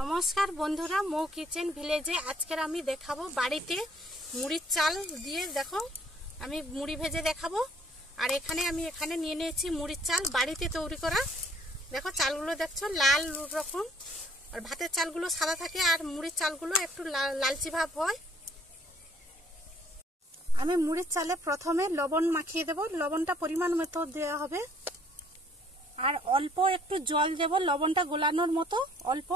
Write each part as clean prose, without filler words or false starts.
নমস্কার বন্ধুরা, মৌ কিচেন ভিলেজে আজকের আমি দেখাবো বাড়িতে মুড়ির চাল দিয়ে। দেখো আমি মুড়ি ভেজে দেখাবো। আর এখানে নিয়ে নিয়েছি মুড়ির চাল বাড়িতে তৈরি করা। দেখো চালগুলো দেখছো লাল রকম, আর ভাতের চালগুলো সাদা থাকে আর মুড়ির চালগুলো একটু লালচে ভাব হয়। আমি মুড়ির চালে প্রথমে লবণ মাখিয়ে দেব, লবণটা পরিমাণ মতো দেওয়া হবে। আর অল্প একটু জল দেব লবণটা গোলানোর মতো অল্প।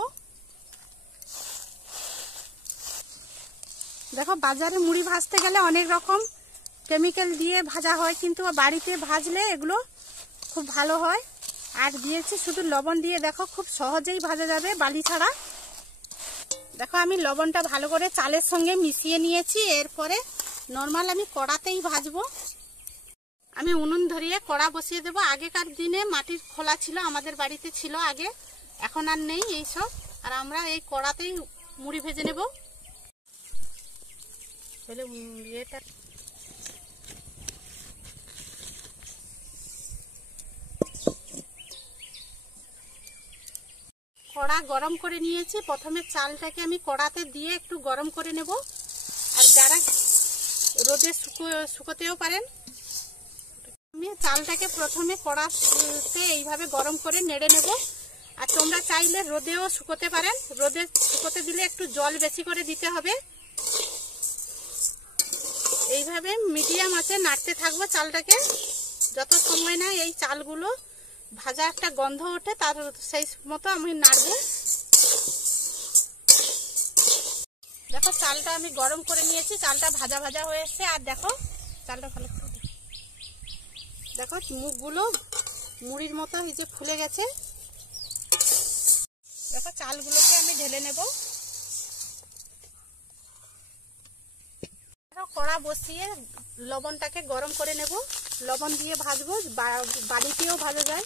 দেখো বাজারে মুড়ি ভাজতে গেলে অনেক রকম কেমিক্যাল দিয়ে ভাজা হয়, কিন্তু বাড়িতে ভাজলে এগুলো খুব ভালো হয়। আর দিয়েছি শুধু লবণ দিয়ে, দেখো খুব সহজেই ভাজা যাবে বালি ছাড়া। দেখো আমি লবণটা ভালো করে চালের সঙ্গে মিশিয়ে নিয়েছি। এরপরে নর্মাল আমি কড়াতেই ভাজবো। আমি উনুন ধরিয়ে কড়া বসিয়ে দেবো। আগেকার দিনে মাটির খোলা ছিল, আমাদের বাড়িতে ছিল আগে, এখন আর নেই এইসব। আর আমরা এই কড়াতেই মুড়ি ভেজে নেব। কড়া গরম করে নিয়েছি। প্রথমে চালটাকে আমি কড়াতে দিয়ে একটু গরম করে নেব। আর যারা রোদে শুকোতেও পারেন। আমি চালটাকে প্রথমে কড়াতে এইভাবে গরম করে নেড়ে নেব। আর তোমরা চাইলে রোদেও শুকোতে পারেন। রোদে শুকোতে দিলে একটু জল বেশি করে দিতে হবে। এইভাবে মিডিয়াম আঁচে নাড়তে থাকবো চালটাকে, যত সময় না এই চালগুলো ভাজা একটা গন্ধ ওঠে তার সেই মতো আমি নাড়বো। দেখো চালটা আমি গরম করে নিয়েছি, চালটা ভাজা ভাজা হয়ে এসছে। আর দেখো চালটা ভালো, দেখো মুখগুলো মুড়ির মতো এই যে ফুলে গেছে। দেখো চালগুলোকে আমি ঢেলে নেব। কড়া বসিয়ে লবণটাকে গরম করে নেব। লবণ দিয়ে ভাজবো, বাড়িতেও ভাজা যায়।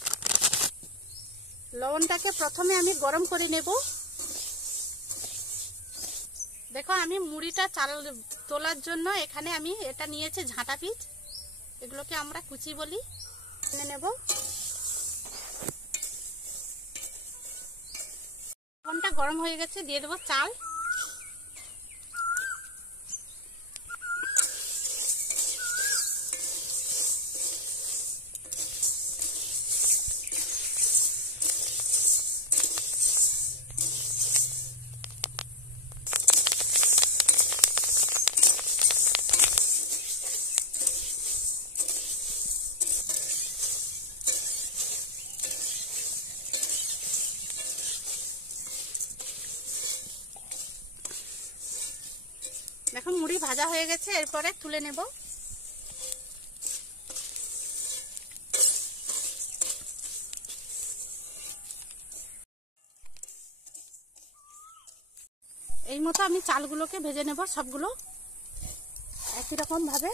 লবণটাকে প্রথমে আমি গরম করে নেব। দেখো আমি মুড়িটা চাল তোলার জন্য এখানে আমি এটা নিয়েছি ঝাঁটা পিচ, এগুলোকে আমরা কুচি বলি। নেব লবণটা গরম হয়ে গেছে, দিয়ে দেবো চাল। দেখো মুড়ি ভাজা হয়ে গেছে, এরপরে তুলে নেব। এই মতো আমি চালগুলোকে ভেজে নেব সবগুলো একই রকম ভাবে।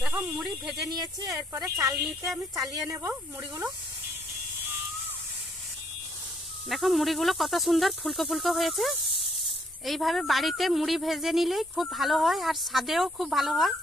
দেখো মুড়ি ভেজে নিয়েছি, এরপরে চালনিতে আমি চালিয়ে নেব মুড়িগুলো। দেখো মুড়িগুলো কত সুন্দর ফুলকো ফুলকো হয়েছে। এইভাবে বাড়িতে মুড়ি ভেজে নিলেই খুব ভালো হয়, আর স্বাদেও খুব ভালো হয়।